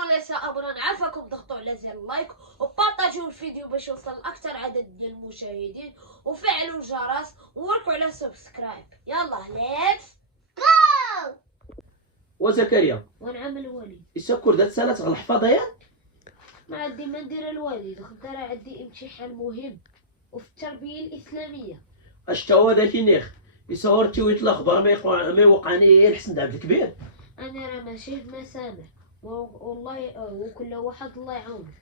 وليس امرا. عافاكم ضغطوا على زر اللايك وبارطاجيو الفيديو باش يوصل لاكثر عدد ديال المشاهدين، وفعلوا الجرس ووركوا على سبسكرايب. يلا ليتس جو. وزكريا ونعم الوالد، يسكر دات سالات غا الحفاظه ياك؟ ما عندي ما ندير الوالد، غدا راه عندي امتحان مهم وفي التربيه الاسلاميه. اش تا هو داك نيخ يصور تويت الاخبار ما يوقعني الحسن عبد الكبير. انا راه ماشي مسامح والله، وكل واحد الله يعاونه.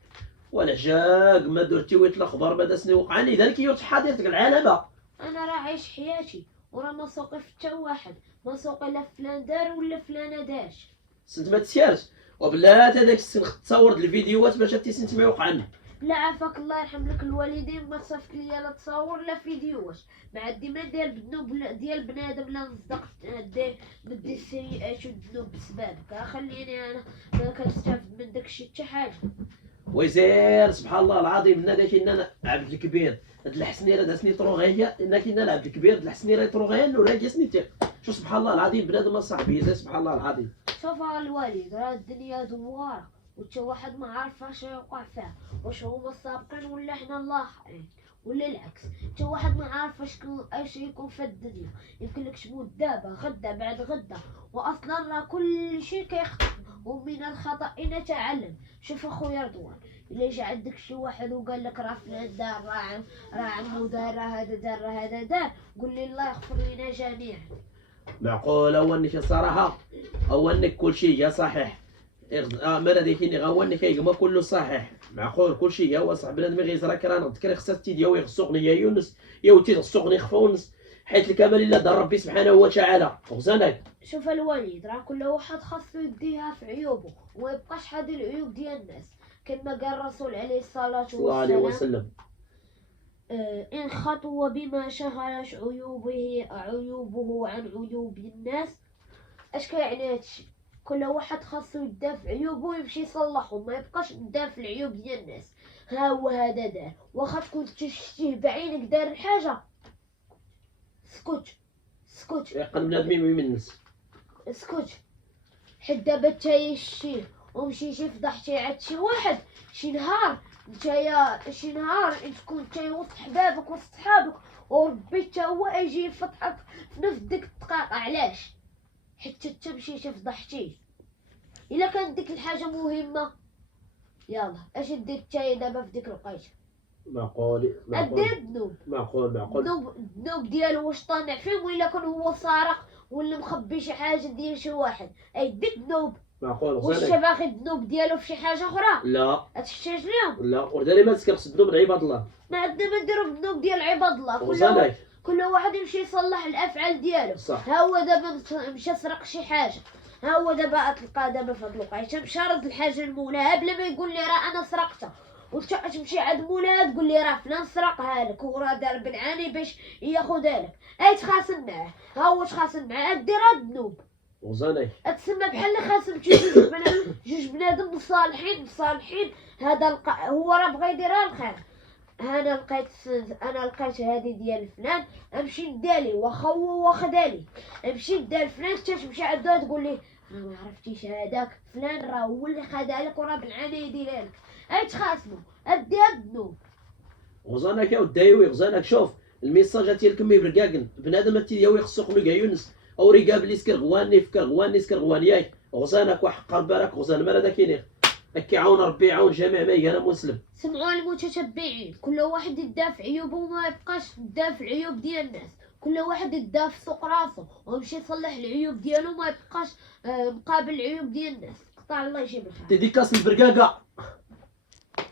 ولا جاك ما درت تويت الاخبار ما داسني وقعني ذلك يوت حاضرتك العالمه. انا راه عايش حياتي وراه ما سوقي في حتى واحد، ما سوقي لا فلان دار ولا فلانه داش. سنت ما تسيرش وبلات هذاك السن تصور الفيديوهات باش تيسنت ما يوقعني. لا عافاك الله يرحم لك الوالدين، ما تصيفط ليا لا تصاور لا فيديوهات. ما عندي ما ندير بالذنوب ديال بنادم، لا نصدق ندي السيئات والذنوب بسببك. خليني انا ما كنستافد من داكشي حتى حاجه. ويزير سبحان الله العظيم ان داك انا عبد الكبير هاد الحسني راه داسني طروغيه انك انا عبد الكبير هاد الحسني راه طروغيه ولا جاسني تيق. شوف سبحان الله العظيم بنادم اصاحبي زي سبحان الله العظيم. شوف الوالد، راه الدنيا دواره وتا واحد ما عارف اش يوقع فيها، واش هما السابقين ولا حنا اللاحقين ولا العكس. تا واحد ما عارف اش يكون في الدنيا. يمكن لك تموت دابا غدا بعد غدا، واصلا راه كل شيء كيخطئ ومن الخطا نتعلم. شوف اخويا رضوان، الا جا عندك شي واحد وقال لك راه فلان دار، راه عمو دار، راه هذا دار، راه هذا دار، قول لي الله يغفر لنا جميعا. معقول اولنك الصراحه اولنك كل شيء جا صحيح. مرة ديكيني غاولني كيما كله صحيح. معقول كل شيء هو صح بنادم غيزرا كرا نذكر خصها تيديا ويغسقني يا يونس يا ولتي تغسقني خفونس حيت الكمال الا دار ربي سبحانه وتعالى. غزانك شوف الوالد، راه كل واحد خاصو يديها في عيوبه وما يبقاش حادي العيوب ديال الناس. كما قال الرسول عليه الصلاة صلى الله عليه والسلام: وسلم إن خطو بما شغلت عيوبه عن عيوب الناس. اش كيعني هادشي؟ كل واحد خاصو يدا في عيوبه ويمشي يصلحهم، ما يبقاش يدا في العيوب ديال الناس. ها هو هذا دار، واخا تكون تشتيه بعينك دار الحاجة، سكت سكت يقل بنادمين ويمنس. اسكت. حيت دابا نتايا شتيه ومشيتي فضحتي عند شي واحد، شي نهار تكون نتايا وسط حبابك وسط صحابك وربي تا هو يجي يفضحك في نفس ديك الدقيقة. علاش؟ حيت انت مشيتي فضحتيه. الا كانت ديك الحاجة مهمة، يلا اش دير نتايا دابا في ديك الوقيته؟ معقول ادير الذنوب. معقول الذنوب ديالو واش طامع فيهم، ولا كان هو سارق ولا مخبي شي حاجه ديال شي واحد، ديك الذنوب. معقول واش غزانك. باغي الذنوب ديالو في شي حاجه اخرى لا تحتاج ليهم؟ لا وداري ما تسكر الذنوب عباد الله. ما عندنا ما نديرو بالذنوب ديال عباد الله. غزانك كل واحد يمشي يصلح الافعال ديالو. صح. ها هو دابا مشى سرق شي حاجه، ها هو دابا تلقى دابا في هاد الوقيته مشى رد الحاجه لمولاها بلا ما يقول لي راه انا سرقتها. وانت تمشي عند مولاها تقول لي راه فلان سرقها لك وراه دار بالعاني باش ياخذها لك، تخاصم معاه. ها هو تخاصم معاه دير هاد الذنوب. غزانك تسمى بحال خاصمتي جوج بنادم مصالحين. هذا هو راه بغا يديرها الخير. انا لقيت هذه ديال فلان، امشي ندالي واخا هو واخدالي. امشي ندال فلان، تمشي عندها تقول لي ما عرفتيش هذاك فلان راه هو اللي خدها لك وراه بالعاني يديرها لك. تخاصموا دير الذنوب. غزانك يا ودايوي غزانك. شوف الميساج ديال كمي بركاكن بنادم تيدياوي خصو يا يونس او ريقاب لي سكر غواني فكر غواني سكر غوان ياك. غزانك وحق بالك غزان مرة داكيني هكا عاون ربي يعاون جميع ما انا مسلم. سمعوا المتتبعين، كل واحد يدافع عيوبه وما يبقاش يدافع العيوب ديال الناس. كل واحد يدافع سوق راسه ويمشي يصلح العيوب ديالو، ما يبقاش مقابل العيوب ديال الناس. قطع الله يجيب الخير. ديديكاس البركاكه.